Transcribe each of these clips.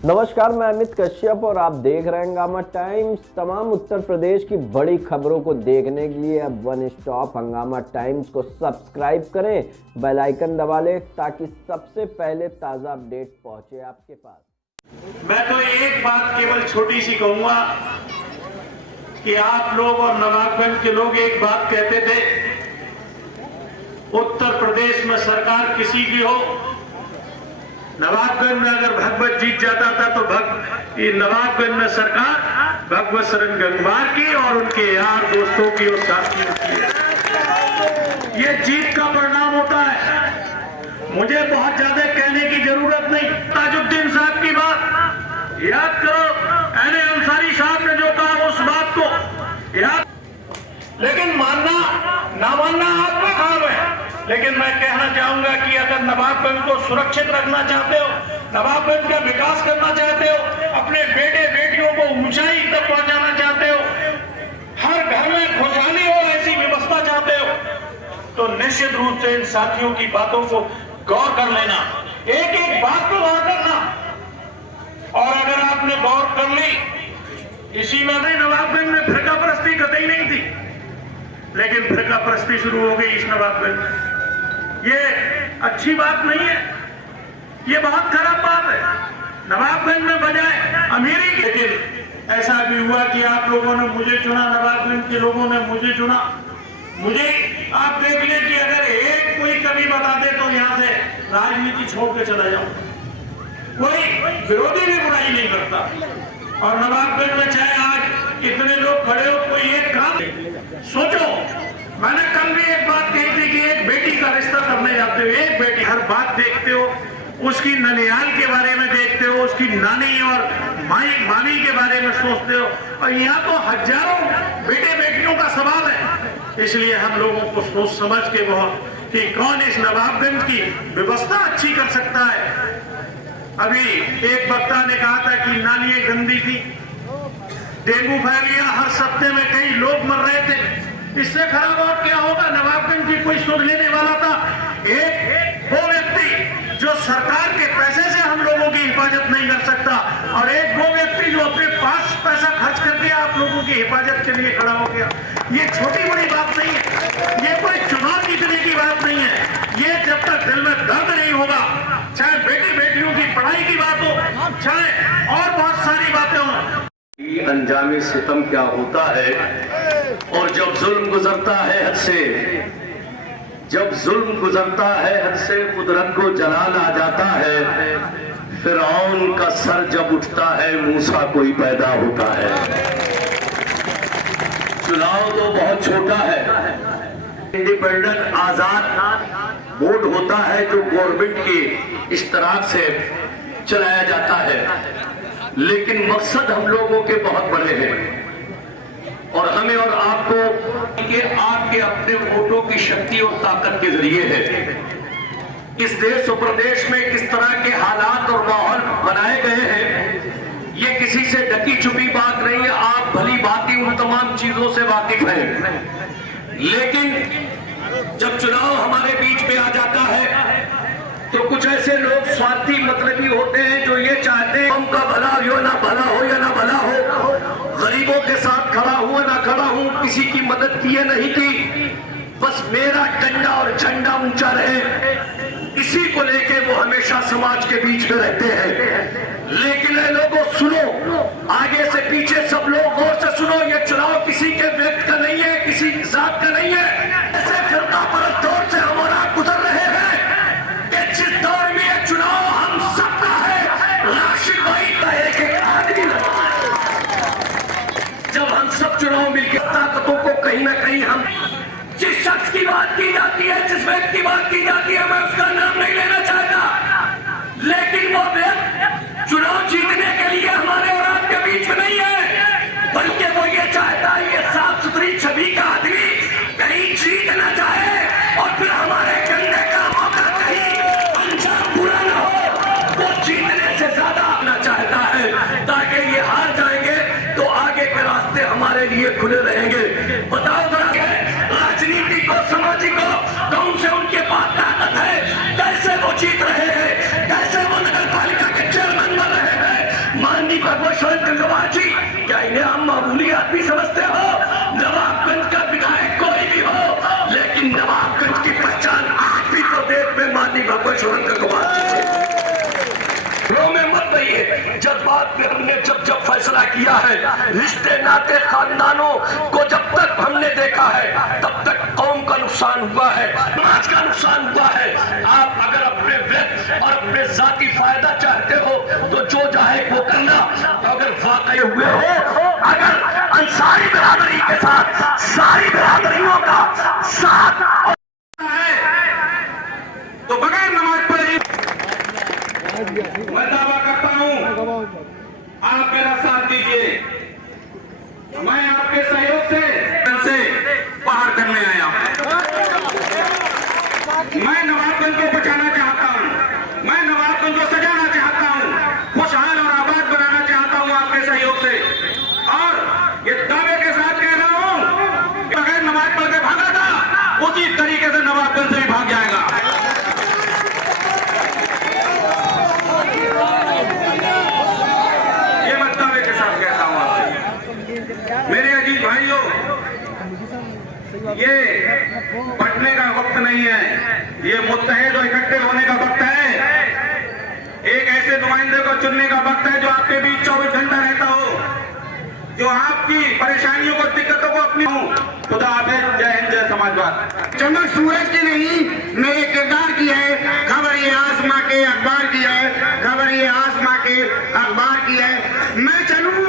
नमस्कार, मैं अमित कश्यप और आप देख रहे हैं हंगामा टाइम्स। तमाम उत्तर प्रदेश की बड़ी खबरों को देखने के लिए अब वन स्टॉप हंगामा टाइम्स को सब्सक्राइब करें, बेल आइकन दबा लें ताकि सबसे पहले ताज़ा अपडेट पहुंचे आपके पास। मैं तो एक बात केवल छोटी सी कहूंगा कि आप लोग और नवाबगंज के लोग एक बात कहते थे, उत्तर प्रदेश में सरकार किसी की हो, नवाबगंज में अगर भगवत जीत जाता था तो नवाबगंज में सरकार भगवत शरण गंगवार की और उनके यार दोस्तों की और साथियों की है। ये जीत का परिणाम होता है। मुझे बहुत ज्यादा कहने की जरूरत नहीं। ताजुद्दीन साहब की बात याद करो, एने अंसारी साहब ने जो कहा उस बात को याद, लेकिन मानना ना मानना आपका काम है। लेकिन मैं कहना चाहूंगा कि अगर नवाबगंज को सुरक्षित रखना चाहते हो, नवाबगंज का विकास करना चाहते हो, अपने बेटे बेटियों को ऊंचाई तक पहुंचाना चाहते हो, हर घर में खुशहाली हो ऐसी व्यवस्था चाहते हो, तो निश्चित रूप से इन साथियों की बातों को गौर कर लेना, एक एक बात को गौर करना। और अगर आपने गौर कर ली, इसी में नवाबगंज में फिरका परस्ती कतई नहीं थी, लेकिन फिरका परस्ती शुरू हो गई इस नवाबगंज में। ये अच्छी बात नहीं है, ये बहुत खराब बात है। नवाबगंज में बजाय अमीरी की, लेकिन ऐसा भी हुआ कि आप लोगों ने मुझे चुना, नवाबगंज के लोगों ने मुझे चुना। मुझे आप देख लें कि अगर एक कोई कभी बता दे तो यहां से राजनीति छोड़ के चला जाऊं, कोई विरोधी भी बुराई नहीं करता। और नवाबगंज में चाहे आज इतने लोग खड़े हो, कोई एक काम सोचो। मैंने कल भी एक बात कही थी कि एक बेटी का रिश्ता करने जाते हो, एक बेटी, हर बात देखते हो, उसकी ननिहाल के बारे में देखते हो, उसकी नानी और मामी के बारे में सोचते हो, और यहाँ तो हजारों बेटे बेटियों का सवाल है। इसलिए हम लोगों को सोच समझ के बहुत कि कौन इस नवाबगंज की व्यवस्था अच्छी कर सकता है। अभी एक वक्ता ने कहा था कि नालियां गंदी थी, डेंगू फैल गया, हर सप्ताह में कई लोग मर रहे थे। इससे खराब और क्या होगा? नवाबगंज की कोई सुध लेने वाला था? एक वो व्यक्ति जो सरकार के पैसे से हम लोगों की हिफाजत नहीं कर सकता, और एक वो व्यक्ति जो अपने पास पैसा खर्च करके आप लोगों की हिफाजत के लिए खड़ा हो गया। ये छोटी बड़ी बात नहीं है, ये कोई चुनाव जीतने की बात नहीं है। ये जब तक दिल में दर्द नहीं होगा, चाहे बेटी बेटियों की पढ़ाई की बात हो, चाहे और बहुत सारी बातें हो, अंजामे सितम क्या होता है। और जब जुल्म गुजरता है हद से, जब जुल्म गुजरता है हद से, कुदरत को जलाल आ जाता है। फिरौन का सर जब उठता है, मूसा कोई पैदा होता है। चुनाव तो बहुत छोटा है, इंडिपेंडेंट आजाद वोट होता है जो गवर्नमेंट के इश्तराक से चलाया जाता है, लेकिन मकसद हम लोगों के बहुत बड़े हैं। और हमें और आपको कि आपके अपने वोटों की शक्ति और ताकत के जरिए है। इस देश और प्रदेश में किस तरह के हालात और माहौल बनाए गए हैं, ये किसी से ढकी छुपी बात नहीं है। आप भली भांति उन तमाम चीजों से वाकिफ हैं, लेकिन जब चुनाव हमारे बीच में आ जाता है तो कुछ ऐसे लोग स्वार्थी मतलबी होते हैं जो ये चाहते हैं उनका भला हो, ना भला हो या ना भला हो, गरीबों के साथ खड़ा हुआ ना खड़ा हूं, किसी की मदद किए नहीं की, बस मेरा डंडा और झंडा ऊंचा रहे, इसी को लेके वो हमेशा समाज के बीच में रहते हैं। लेकिन ये लोगों सुनो, आगे से पीछे सब लोग गौर से सुनो, ये चुनाव किसी के व्यक्ति का नहीं है, किसी जात का नहीं है। ऐसे फिरका परस्त दौर से हमारा गुजर रहे हैं कि जिस दौर में ये चुनाव हम सबका है, राशिद भाई का एक एक आदमी लगा है। जब हम सब चुनाव मिलकर ताकतों को कहीं ना कहीं, हम जिस शख्स की बात की जाती है, जिस व्यक्ति की बात की जाती है, मैं उसका नाम नहीं लेना चाहता, लेकिन वो व्यक्ति चुनाव जीतने के लिए हमारे और आपके बीच में नहीं है, बल्कि वो ये चाहता है ये साफ सुथरी छवि का आदमी कहीं जीत ना जाए और फिर हमारे गंदे कामों का कहीं अंजाम बुरा ना हो। वो जीतने से ज्यादा ना चाहता है, ताकि ये हार जाएंगे तो आगे के रास्ते हमारे लिए खुले रहेंगे। बताओ जरा, राजनीति को, सामाजिक को, कौन से उनके पास समझते हो? नवाबगंज का विधायक कोई भी हो, लेकिन नवाबगंज की पहचान आप ही को देश में माननीय भगवत शरण गंगवार जी से। में मत रहिए, जज्बात में हमने जब जब फैसला किया है, रिश्ते नाते खानदानों को जब तक हमने देखा है तब तक कौम का नुकसान हुआ है, समाज का नुकसान हुआ है। आप अगर अपने व्यक्ति और अपने जाती फायदा चाहते हो तो जो चाहे वो करना, अगर वाकई हुए हो, अगर अंसारी बिरादरी के साथ सारी बिरादरियों का साथ है तो बगैर नमाज पढ़े मैं दावा करता हूं आप मेरा साथ दीजिए। मैं आपके सहयोग से बाहर करने आया हूं। मैं नवाबगंज को बचाना चाहता हूं, मैं नवाबगंज को सजाना चाहता हूं, खुशहाल और आबाद बनाना चाहता हूं आपके सहयोग से। और ये दावे के साथ कह रहा हूं कि अगर नमाज पढ़ के भागा था उसी तरीके से नवाबगंज से भी भाग जाएगा। मेरे अजीज भाइयों, ये बंटने का वक्त नहीं है, ये मुत्तहिद और इकट्ठे होने का वक्त है। एक ऐसे नुमाइंदे को चुनने का वक्त है जो आपके बीच 24 घंटा रहता हो, जो आपकी परेशानियों को दिक्कतों को अपनी हो। खुदा हाफिज़, जय हिंद, जय समाजवाद। चमक सूरज की नहीं, मेरे किरदार की है। खबर ये आसमां के अखबार की है, खबर ये आसमां के अखबार की है। मैं चलूं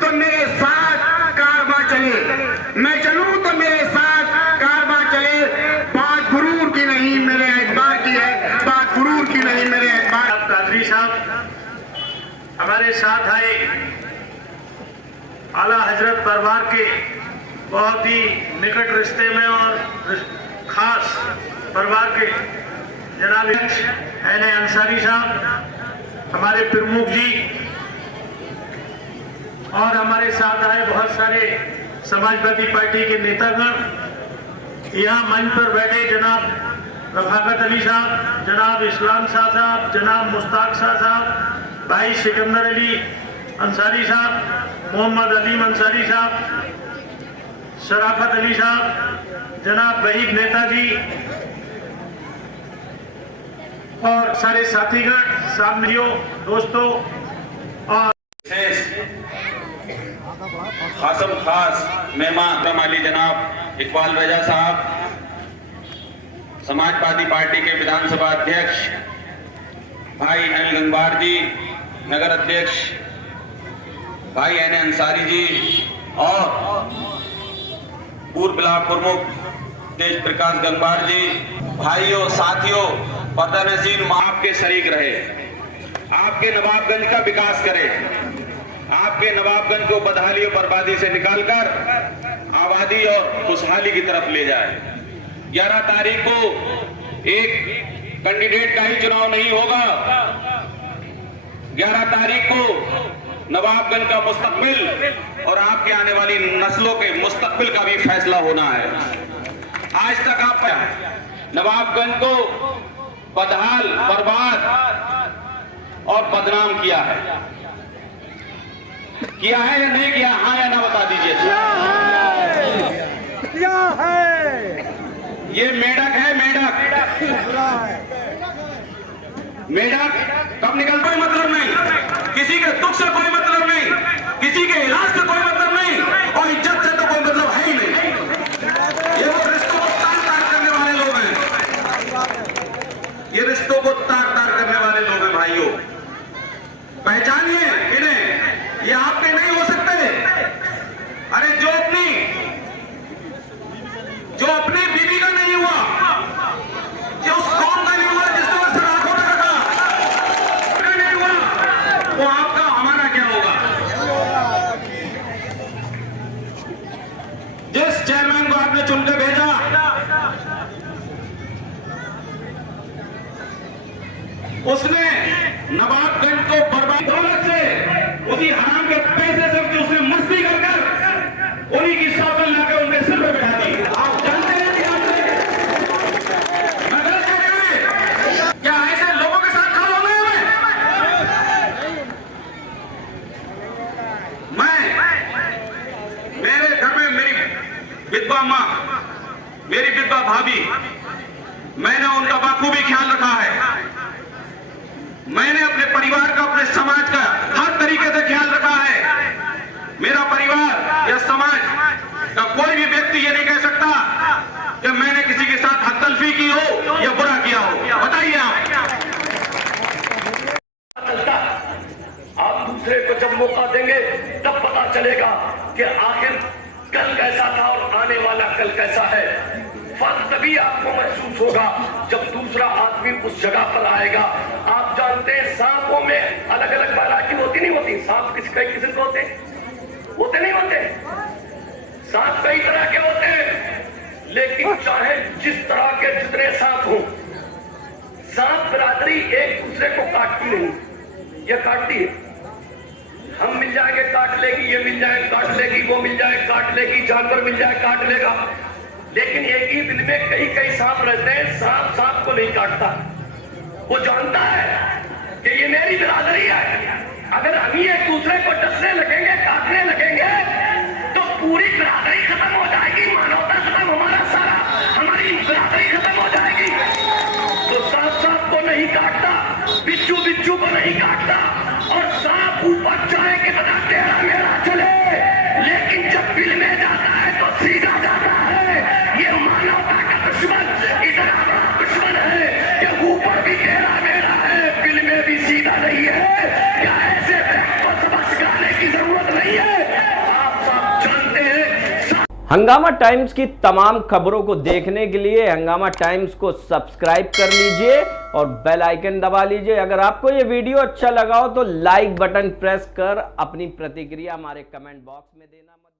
तो मेरे साथ कारवां चले, मैं चलूं तो मेरे साथ कारवां चले। बात गुरूर की नहीं मेरे अखबार की है, बात गुरूर की नहीं मेरे अखबार। कादरी साहब हमारे साथ आए, आला हजरत दरबार के बहुत ही निकट रिश्ते में और खास दरबार के जनाब एन अंसारी साहब, हमारे प्रमुख जी, और हमारे साथ आए बहुत सारे समाजवादी पार्टी के नेतागण। यहाँ मंच पर बैठे जनाब रफाकत अली साहब, जनाब इस्लाम शाह साहब, जनाब मुश्ताक शाह साहब, भाई सिकंदर अली अंसारी साहब, मोहम्मद अलीम अंसारी साहब, शराफत अली साहब, जनाब वहीद नेताजी और सारे साथीगण, सामनेयों, दोस्तों और खासम खास मेहमान माली जनाब इकबाल रजा साहब, समाजवादी पार्टी के विधानसभा अध्यक्ष भाई अनिल गंगवार जी, नगर अध्यक्ष भाई एन अंसारी जी और पूर्व ब्लॉक प्रमुख तेज प्रकाश गंगवार जी। भाइयों, साथियों, पर्दा नशीन आपके शरीक रहे, आपके नवाबगंज का विकास करे, आपके नवाबगंज को बदहाली और बर्बादी से निकालकर आबादी और खुशहाली की तरफ ले जाए। 11 तारीख को एक कैंडिडेट का ही चुनाव नहीं होगा, 11 तारीख को नवाबगंज का मुस्तकबिल और आपके आने वाली नस्लों के मुस्तकबिल का भी फैसला होना है। आज तक आप नवाबगंज को बदहाल, बर्बाद और बदनाम किया है या नहीं किया? हाँ या ना बता दीजिए। क्या है ये मेढक है, मेढक मेढक कब निकलता है मतलब नहीं, किसी के दुख से कोई मतलब नहीं, किसी के इलाज से कोई मतलब नहीं, और इज्जत से तो कोई मतलब है ही नहीं। ये वो रिश्तों को तार तार करने वाले लोग हैं, ये रिश्तों को तार तार करने वाले लोग हैं। भाइयों, पहचानिए इन्हें, ये आपके नहीं हो सकते। अरे जो अपनी बीवी का नहीं हुआ, जो उस कौम का नहीं हुआ जिसने उस आंखों में रखा नहीं हुआ, वो आपका हमारा क्या होगा? जिस चेयरमैन को आपने चुन के भेजा, उसने नवाबगंज को बर्बाद दौलत से, उसी हराम के पैसे से उसने मस्ती कर उन्हीं की सौगंध लाकर उनके सिर पे बैठा दी। आप जानते हैं कि मैं गलत कह रहा हूं? क्या ऐसे लोगों के साथ खड़ा होना है? मैं मेरे मैंने उनका बखूबी ख्याल रखा है। मैंने अपने परिवार का, अपने समाज का हर तरीके से ख्याल रखा है। मेरा परिवार या समाज का कोई भी व्यक्ति ये नहीं कह सकता कि मैंने किसी के साथ हत्तलफी की हो या बुरा किया हो। बताइए आप दूसरे को जब मौका देंगे तब पता चलेगा कि आखिर कल कैसा था और आने वाला कल कैसा है। फर्क तभी आपको महसूस होगा जब दूसरा आदमी उस जगह पर आएगा। आप जानते हैं सांपों में अलग अलग वैरायटी होती नहीं होती। सांप कई किस्म के होते नहीं होते। सांप कई तरह के होते हैं, लेकिन चाहे जिस तरह के जितने सांप हो, सांप बिरादरी एक दूसरे को काटती नहीं, ये काटती है। हम मिल जाएंगे काट लेगी, ये मिल जाए काट लेगी, वो मिल जाए काट लेगी, जानवर मिल जाए काट लेगा। लेकिन एक ही दिन में कई कई सांप रहते हैं। सांप सांप को नहीं काटता, वो जानता है कि ये मेरी बिरादरी है। अगर हम ही एक दूसरे को डसने लगेंगे, काटने लगेंगे, तो पूरी बिरादरी खत्म हो जाएगी, मानवता खत्म, हमारी बिरादरी खत्म हो जाएगी। तो सांप सांप को नहीं काटता, बिच्छू बिच्छू को नहीं काटता, और सांप ऊपर जाए के बता तेरा मेरा चले, लेकिन जब बिल में जाता है तो सीधा जाता है। ये मानवता का दुश्मन इतना बड़ा दुश्मन है कि ऊपर भी तेरा मेरा है, बिल में भी सीधा नहीं है। क्या ऐसे को सबक सिखाने की जरूरत नहीं है? आप सब जानते हैं। हंगामा टाइम्स की तमाम खबरों को देखने के लिए हंगामा टाइम्स को सब्सक्राइब कर लीजिए और बेल आइकन दबा लीजिए। अगर आपको ये वीडियो अच्छा लगा हो तो लाइक बटन प्रेस कर अपनी प्रतिक्रिया हमारे कमेंट बॉक्स में देना मत